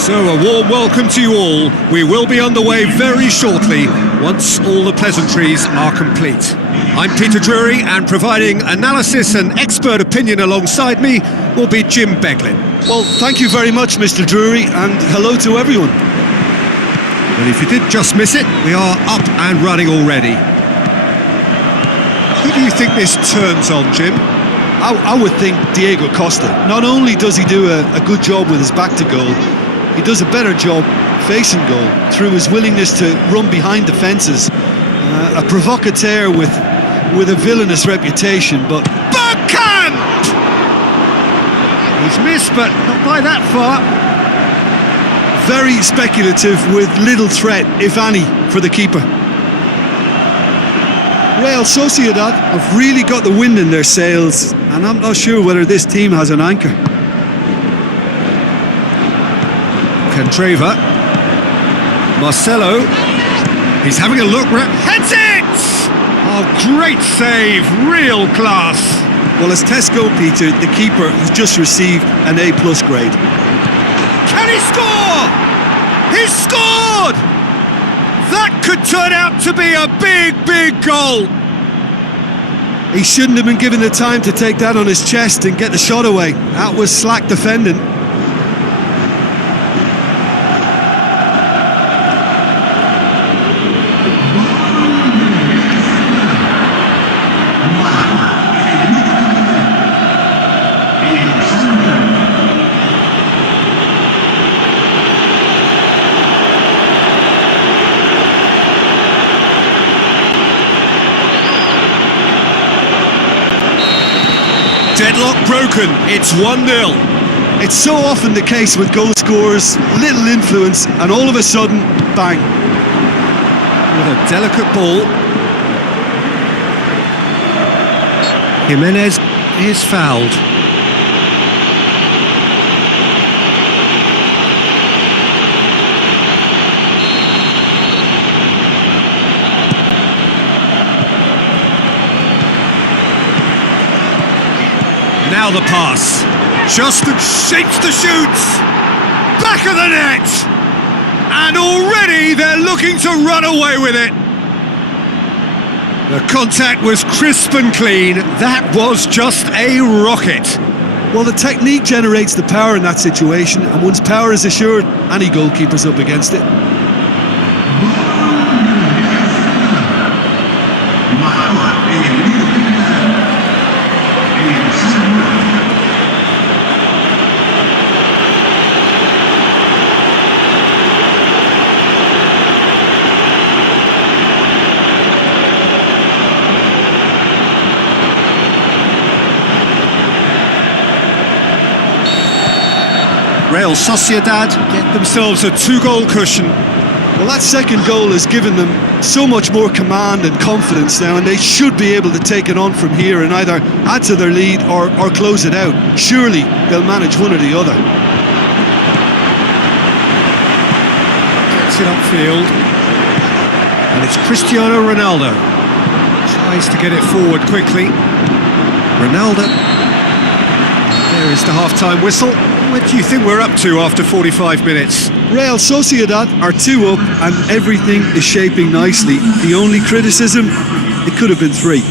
So a warm welcome to you all. We will be underway very shortly once all the pleasantries are complete. I'm Peter Drury, and providing analysis and expert opinion alongside me will be Jim Beglin. Well, thank you very much, Mr. Drury, and hello to everyone. Well, if you did just miss it, we are up and running already. Who do you think this turns on, Jim? I would think Diego Costa. Not only does he do a good job with his back to goal, he does a better job facing goal through his willingness to run behind defences. A provocateur with a villainous reputation, but... Bergkamp! He's missed, but not by that far. Very speculative with little threat, if any, for the keeper. Real Sociedad have really got the wind in their sails, and I'm not sure whether this team has an anchor. Candreva. Marcelo. He's having a look. Heads it! Oh, great save. Real class. Well, as Tesco, Peter, the keeper has just received an A+ grade. Can he score? He's scored! That could turn out to be a big goal. He shouldn't have been given the time to take that on his chest and get the shot away. That was slack defending. Deadlock broken, it's 1-0. It's so often the case with goal scorers, little influence, and all of a sudden, bang. With a delicate ball. Jimenez is fouled. Now the pass. Justin shapes the shoots. Back of the net. And already they're looking to run away with it. The contact was crisp and clean. That was just a rocket. Well, the technique generates the power in that situation, and once power is assured, any goalkeeper's up against it. Real Sociedad get themselves a 2-goal cushion. Well, that second goal has given them so much more command and confidence now, and they should be able to take it on from here and either add to their lead or close it out. Surely they'll manage one or the other. Gets it upfield. And it's Cristiano Ronaldo. Tries to get it forward quickly. Ronaldo. There is the half-time whistle. What do you think we're up to after 45 minutes? Real Sociedad are 2 up and everything is shaping nicely. The only criticism, it could have been 3.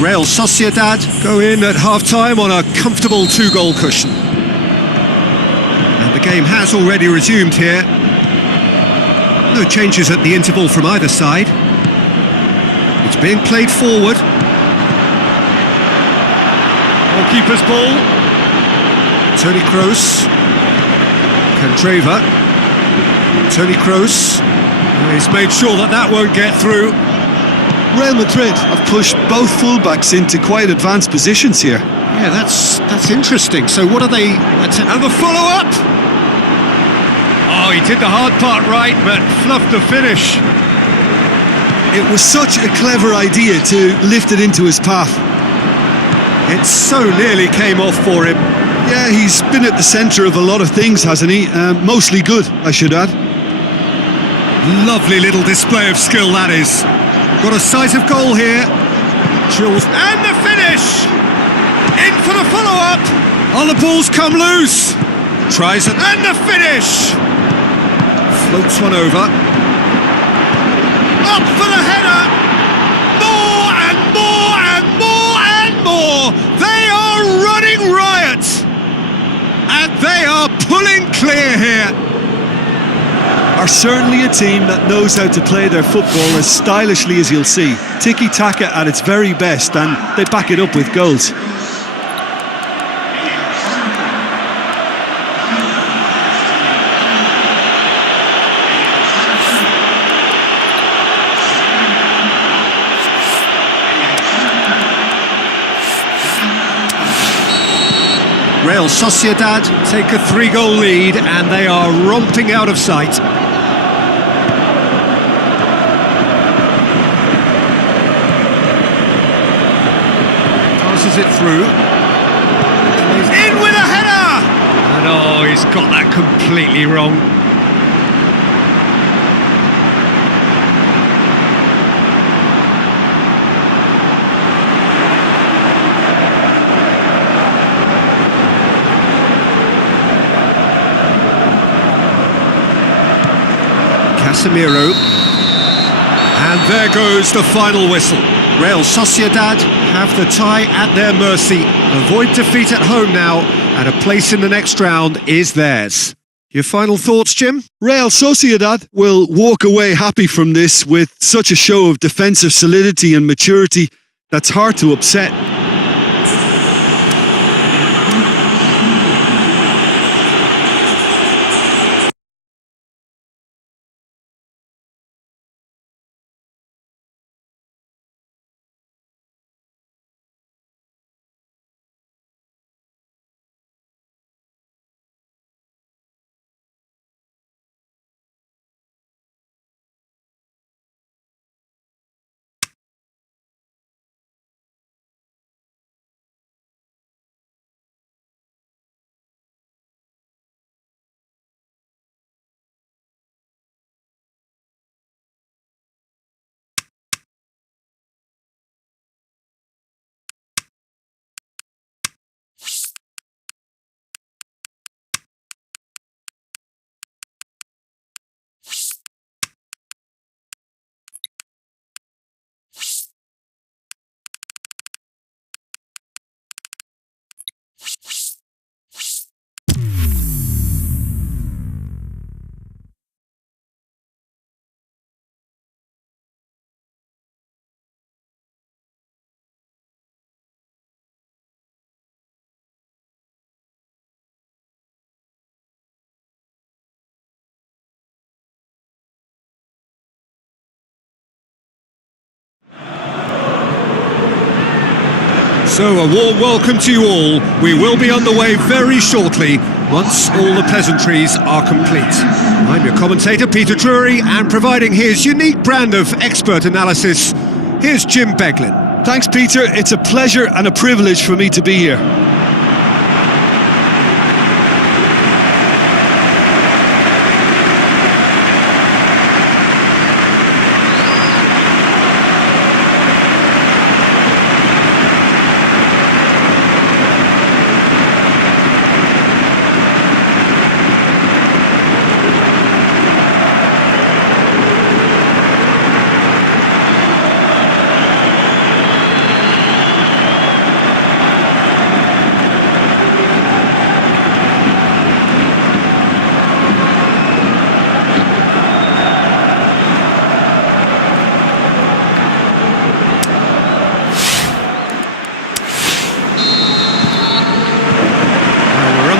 Real Sociedad go in at half-time on a comfortable 2-goal cushion. And the game has already resumed here. No changes at the interval from either side. It's being played forward. Goalkeeper's ball. Toni Kroos. Candreva. Toni Kroos. He's made sure that won't get through. Real Madrid have pushed both fullbacks into quite advanced positions here. Yeah, that's interesting. So what are they... And the follow-up! Oh, he did the hard part right, but fluffed the finish. It was such a clever idea to lift it into his path. It so nearly came off for him. Yeah, he's been at the centre of a lot of things, hasn't he? Mostly good, I should add. Lovely little display of skill, that is. Got a sight of goal here. Chills. And the finish! In for the follow-up! Oh, the ball's come loose! Tries it, and the finish! Floats one over. Up for the header! More and more and more and more! They are running riot! And they are pulling clear here. Are certainly a team that knows how to play their football as stylishly as you'll see. Tiki-taka at its very best, and they back it up with goals. Real Sociedad take a 3-goal lead and they are romping out of sight. Passes it through. In with a header! And oh, he's got that completely wrong. Casemiro, and there goes the final whistle. Real Sociedad have the tie at their mercy. Avoid defeat at home now, and a place in the next round is theirs. Your final thoughts, Jim? Real Sociedad will walk away happy from this with such a show of defensive solidity and maturity that's hard to upset. So a warm welcome to you all. We will be on the way very shortly once all the pleasantries are complete. I'm your commentator Peter Drury, and providing his unique brand of expert analysis, here's Jim Beglin. Thanks, Peter. It's a pleasure and a privilege for me to be here.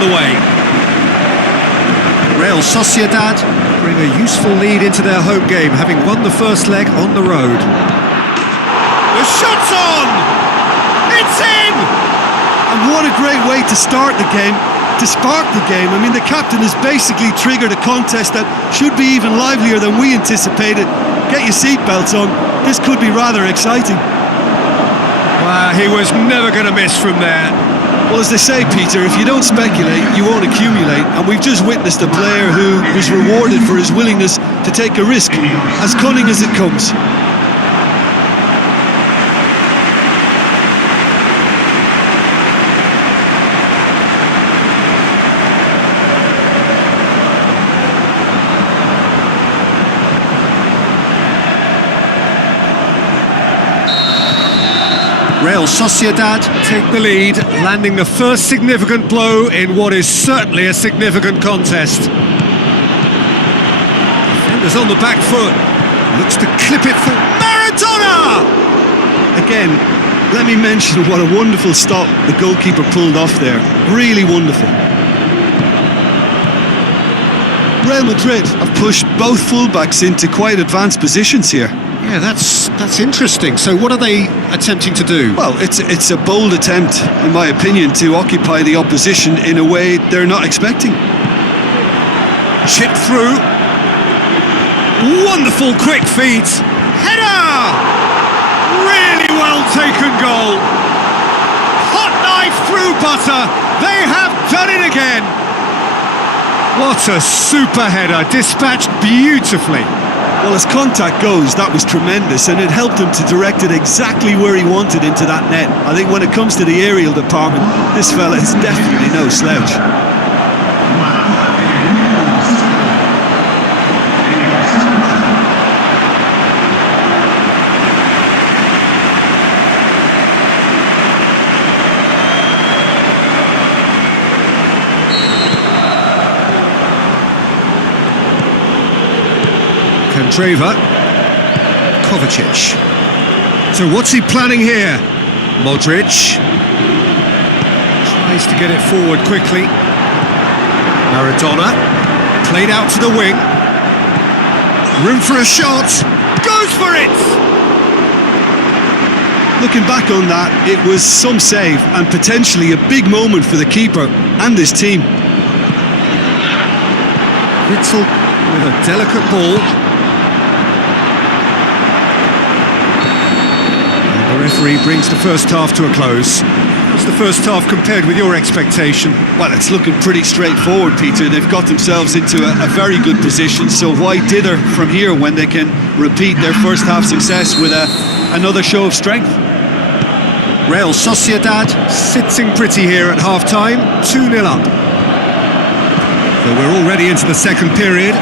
Way. Real Sociedad bring a useful lead into their home game, having won the first leg on the road. The shot's on! It's in! And what a great way to start the game, to spark the game. I mean, the captain has basically triggered a contest that should be even livelier than we anticipated. Get your seatbelts on, this could be rather exciting. Wow, he was never going to miss from there. Well, as they say, Peter, if you don't speculate, you won't accumulate. And we've just witnessed a player who was rewarded for his willingness to take a risk, as cunning as it comes. Real Sociedad take the lead, landing the first significant blow in what is certainly a significant contest. Defenders on the back foot, looks to clip it for Maradona! Again, let me mention what a wonderful stop the goalkeeper pulled off there. Really wonderful. Real Madrid have pushed both fullbacks into quite advanced positions here. Yeah, that's interesting. So what are they attempting to do? Well, it's a bold attempt, in my opinion, to occupy the opposition in a way they're not expecting. Chip through. Wonderful quick feet. Header! Really well taken goal. Hot knife through butter. They have done it again. What a super header, dispatched beautifully. Well, as contact goes, that was tremendous, and it helped him to direct it exactly where he wanted into that net. I think when it comes to the aerial department, this fella is definitely no slouch. Kandreva, Kovacic. So what's he planning here? Modric tries to get it forward quickly. Maradona played out to the wing. Room for a shot. Goes for it! Looking back on that, it was some save and potentially a big moment for the keeper and his team. Witzel with a delicate ball. The referee brings the first half to a close. How's the first half compared with your expectation? Well, it's looking pretty straightforward, Peter. They've got themselves into a very good position, so why dither from here when they can repeat their first half success with another show of strength? Real Sociedad sitting pretty here at half-time, 2-0 up. So we're already into the second period.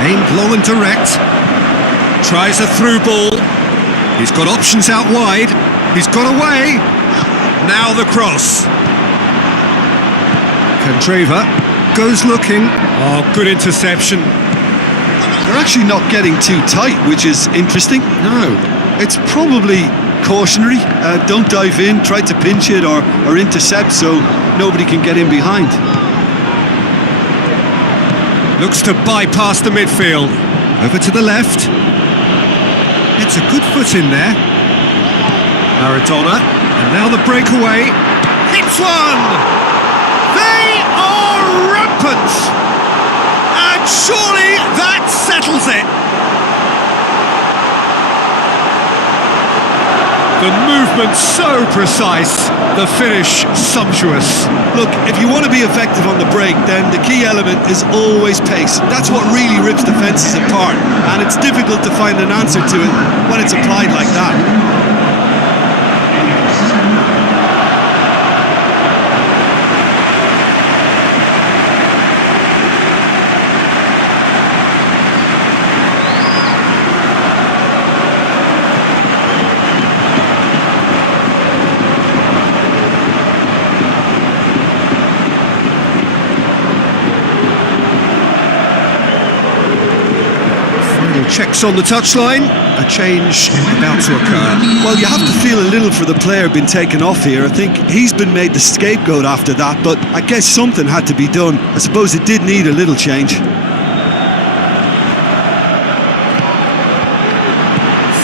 Aimed long and direct. Tries a through ball. He's got options out wide. He's got away. Now the cross. Kandreva goes looking. Oh, good interception. They're actually not getting too tight, which is interesting. No. It's probably cautionary. Don't dive in, try to pinch it or intercept so nobody can get in behind. Looks to bypass the midfield. Over to the left. It's a good foot in there. Maradona, and now the breakaway. Hits one! They are rampant! And surely that settles it! The movement so precise, the finish sumptuous. Look, if you want to be effective on the break, then the key element is always pace. That's what really rips defences apart, and it's difficult to find an answer to it when it's applied like that. Checks on the touchline, a change about to occur. Well, you have to feel a little for the player being taken off here. I think he's been made the scapegoat after that, but I guess something had to be done. I suppose it did need a little change.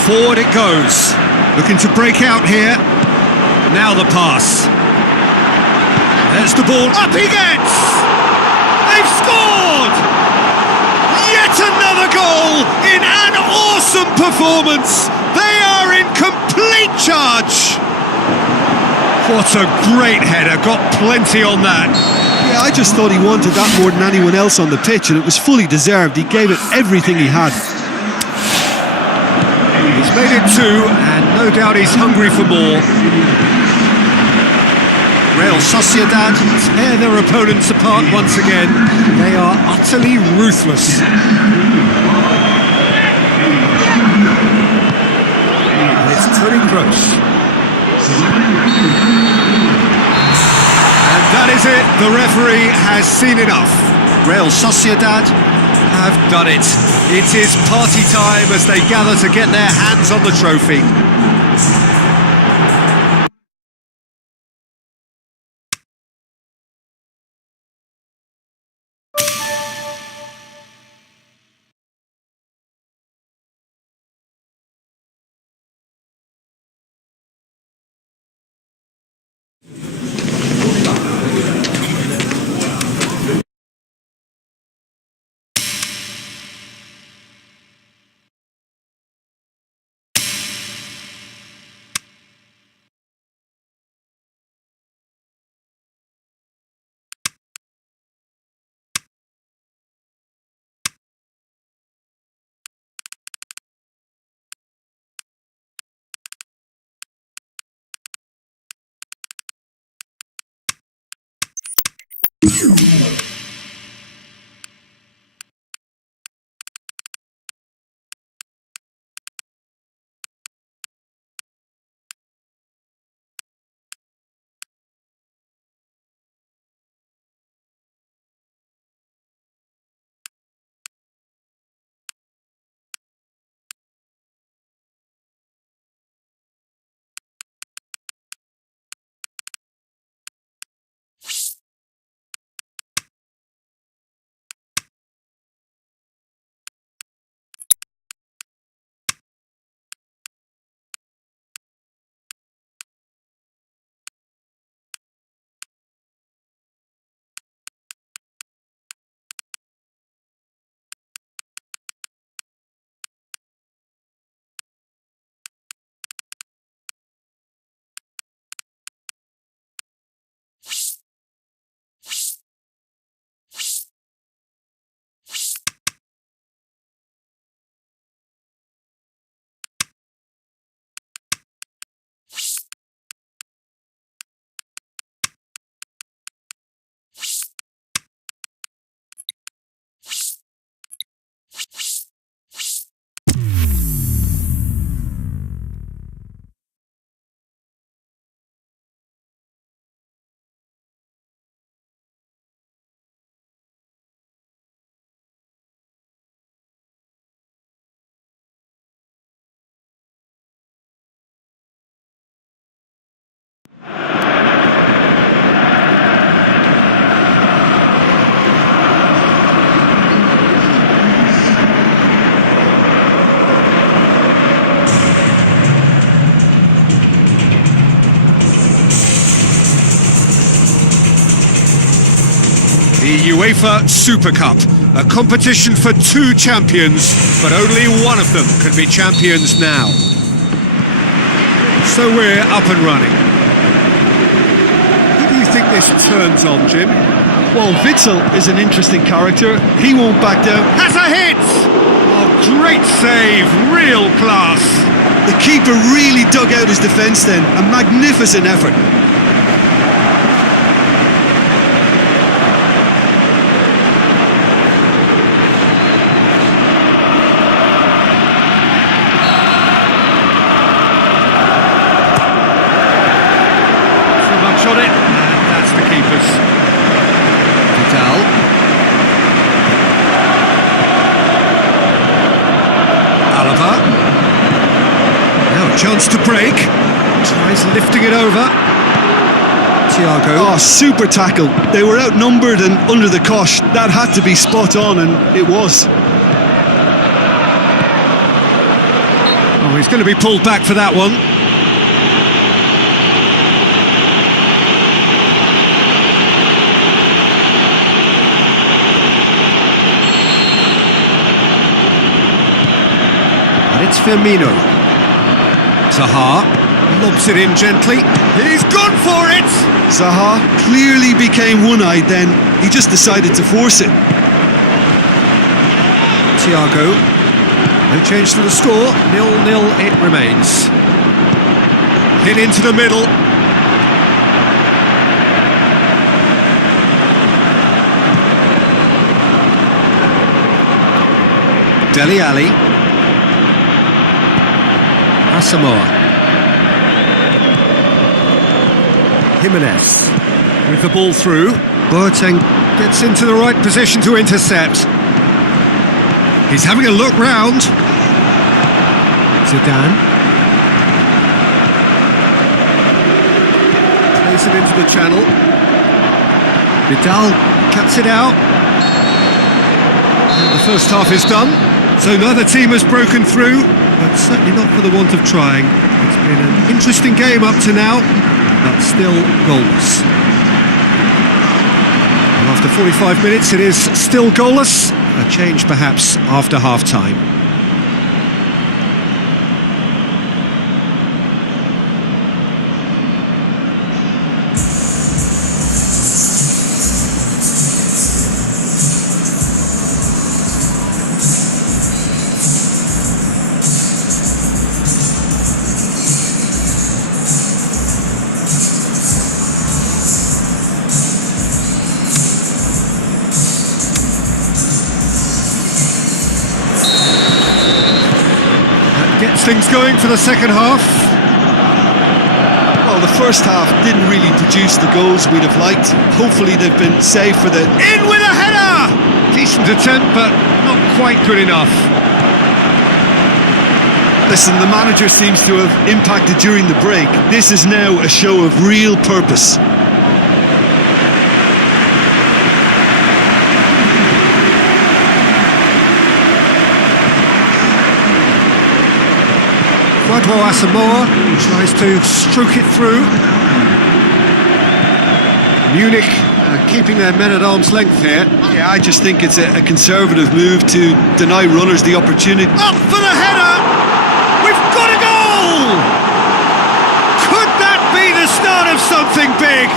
Forward it goes, looking to break out here. Now the pass. There's the ball, up he gets! They've scored! Yet another goal in an awesome performance. They are in complete charge. What a great header, got plenty on that. Yeah, I just thought he wanted that more than anyone else on the pitch, and it was fully deserved. He gave it everything he had. He's made it two, and no doubt he's hungry for more. Real Sociedad tear their opponents apart once again. They are utterly ruthless. Very close. And that is it. The referee has seen enough. Real Sociedad have done it. It is party time as they gather to get their hands on the trophy. The UEFA Super Cup, a competition for two champions, but only one of them can be champions now. So we're up and running. Who do you think this turns on, Jim? Well, Witsel is an interesting character. He won't back down. Has a hit! Oh, great save, real class. The keeper really dug out his defence then. A magnificent effort. On it, and that's the keeper's. Vidal. Alaba. Now a chance to break. Tries lifting it over. Thiago. Oh, super tackle. They were outnumbered and under the cosh. That had to be spot on, and it was. Oh, he's going to be pulled back for that one. It's Firmino. Zaha lobs it in gently. He's gone for it! Zaha clearly became one-eyed then. He just decided to force it. Thiago. No change to the score. 0-0 it remains. Hit into the middle. Dele Alli. Asamoah. Jimenez with the ball through. Boateng gets into the right position to intercept. He's having a look round. Zidane plays it into the channel. Vidal cuts it out. And the first half is done. So neither team has broken through, but certainly not for the want of trying. It's been an interesting game up to now, but still goalless. And after 45 minutes, it is still goalless. A change perhaps after half-time. Gets things going for the second half. Well, the first half didn't really produce the goals we'd have liked. Hopefully they've been saved for the... In with a header! Decent attempt, but not quite good enough. Listen, the manager seems to have impacted during the break. This is now a show of real purpose. Quadro Asamoah tries to stroke it through. Munich keeping their men at arm's length here. Yeah, I just think it's a conservative move to deny runners the opportunity. Up for the header! We've got a goal! Could that be the start of something big?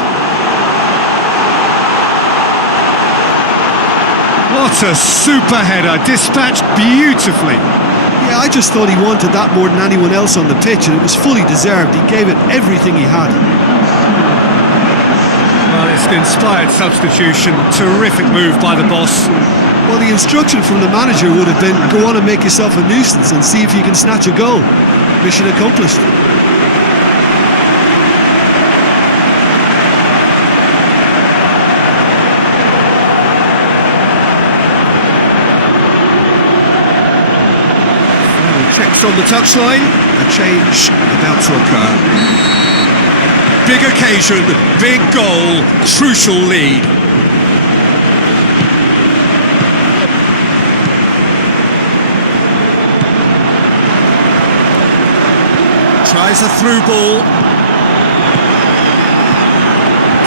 What a super header, dispatched beautifully. Yeah, I just thought he wanted that more than anyone else on the pitch, and it was fully deserved. He gave it everything he had. Well, it's an inspired substitution. Terrific move by the boss. Well, the instruction from the manager would have been, go on and make yourself a nuisance and see if you can snatch a goal. Mission accomplished. Checks on the touchline, a change about to occur. Big occasion, big goal, crucial lead. Tries a through ball.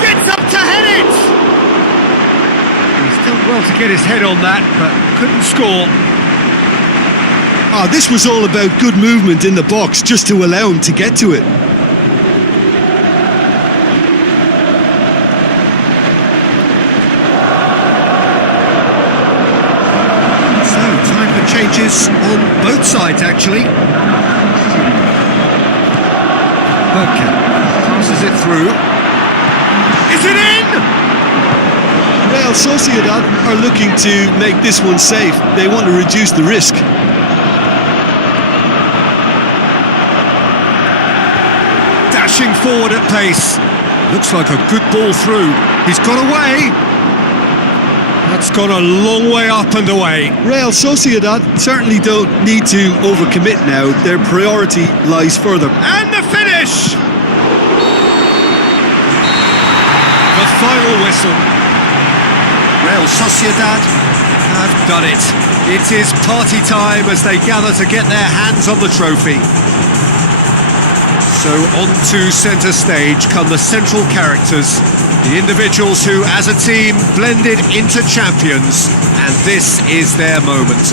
Gets up to head it! He's done well to get his head on that, but couldn't score. This was all about good movement in the box just to allow him to get to it. So, time for changes on both sides, actually. Bergkamp passes it through. Is it in? Well, Sociedad are looking to make this one safe. They want to reduce the risk. Dashing forward at pace. Looks like a good ball through. He's got away. That's gone a long way up and away. Real Sociedad certainly don't need to overcommit now. Their priority lies further. And the finish! The final whistle. Real Sociedad have done it. It is party time as they gather to get their hands on the trophy. So on to centre stage come the central characters, the individuals who, as a team, blended into champions, and this is their moment.